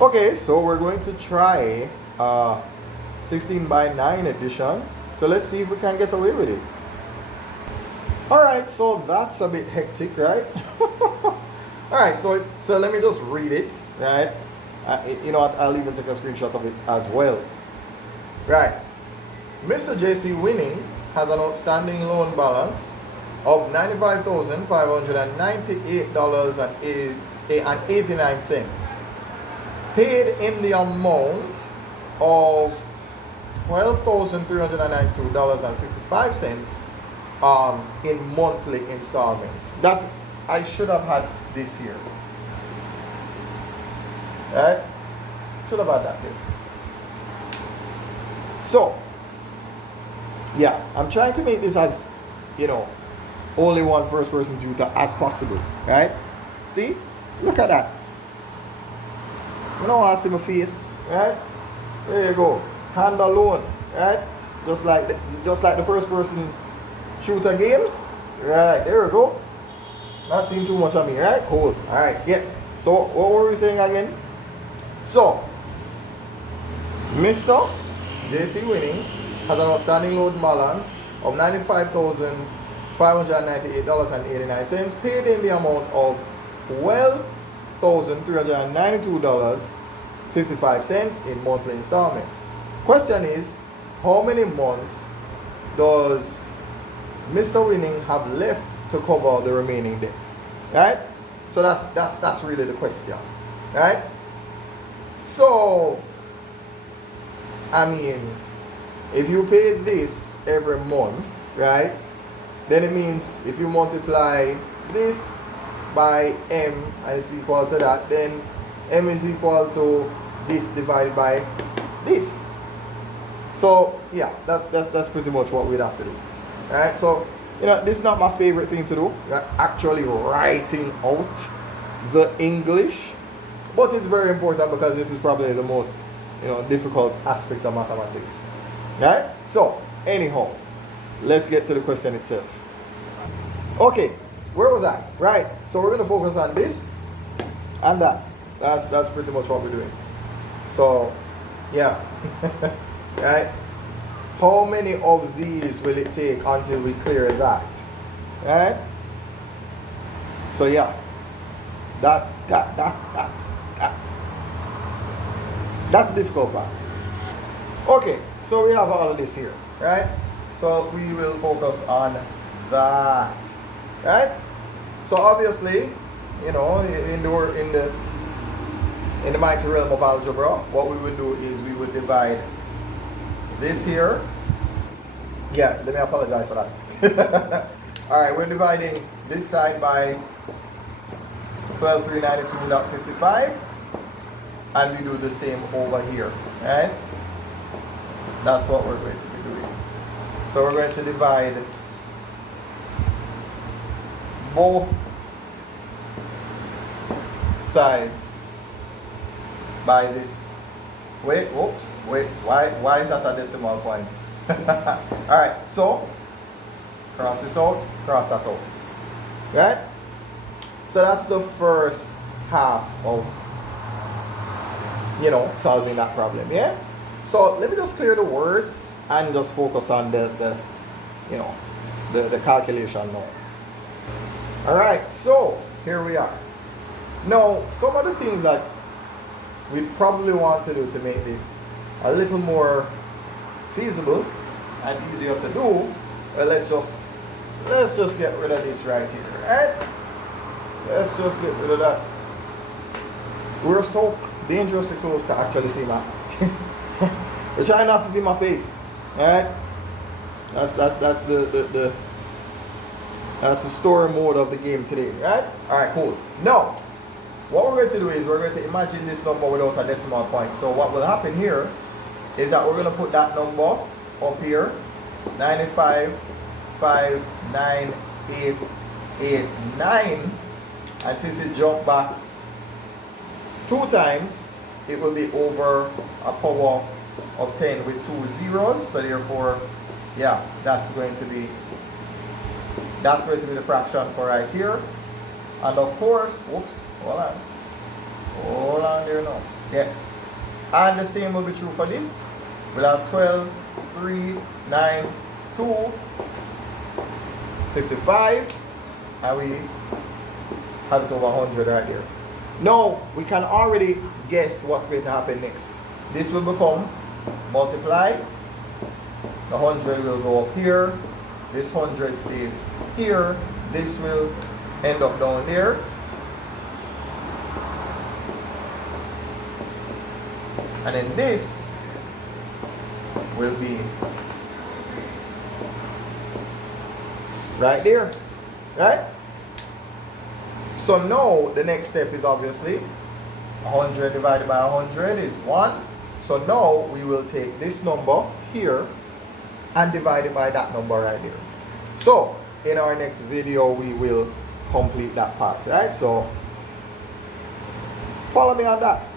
Okay, so we're going to try 16 by 9 edition. So let's see if we can get away with it. Alright, so that's a bit hectic, right? Alright, so let me just read it, right? You know what, I'll even take a screenshot of it as well. Right. Mr. JC Winning has an outstanding loan balance of $95,598.89, paid in the amount of $12,392.55 in monthly installments. That's, I should have had this here. Right? Should have had that here. So, yeah, I'm trying to make this as, only one first person tutor as possible, right? See? Look at that. You know, I see my face, right? There you go. Hand alone, right? Just like the first person shooter games. Right, there we go. Not seeing too much of me, right? Cool. Alright, yes. So what were we saying again? So Mr. JC Winning has an outstanding loan balance of $95,598.89, paid in the amount of $12,392.55 in monthly installments. Question is, how many months does Mr. Winning have left to cover the remaining debt? Right? So that's really the question. Right? So, I mean, if you pay this every month, right, then it means if you multiply this by M and it's equal to that, then M is equal to this divided by this. So yeah, that's pretty much what we'd have to do. Alright, so this is not my favorite thing to do, actually writing out the English, but it's very important because this is probably the most difficult aspect of mathematics. Right? So anyhow, let's get to the question itself. Okay, where was I? Right, so we're gonna focus on this and that. That's pretty much what we're doing. So yeah. Right? How many of these will it take until we clear that? Right? So yeah, that's the difficult part. Okay, so we have all of this here, right? So we will focus on that, right? So obviously, in the mighty realm of algebra, what we would do is we would divide this here. Yeah, let me apologize for that. Alright, we're dividing this side by 12,392.55, and we do the same over here, right? That's what we're going to be doing. So we're going to divide both sides by this. Wait, why is that a decimal point? Alright, so cross this out, cross that out. Right? So that's the first half of solving that problem, yeah? So let me just clear the words and just focus on the calculation now. Alright, so here we are. Now, some of the things that we probably want to do to make this a little more feasible and easier to do, let's just get rid of this right here, right? Let's just get rid of that. We're so dangerously close to actually see my we're trying not to see my face, right? That's the story mode of the game today, right? Alright, cool. Now what we're going to do is we're going to imagine this number without a decimal point. So what will happen here is that we're going to put that number up here, 95,598.89, and since it jumped back 2 times, it will be over a power of 10 with 2 zeros. So therefore, yeah, that's going to be the fraction for right here. And of course, whoops, hold on there now. now. Yeah. And the same will be true for this. We'll have 12, 3, 9, 2, 55, and we have it over 100 right here. Now, we can already guess what's going to happen next. This will become multiplied. The 100 will go up here. This 100 stays here. This will end up down there. And then this will be right there. Right? So now the next step is obviously 100 divided by 100 is 1. So now we will take this number here and divide it by that number right there. So in our next video we will complete that part, right? So follow me on that.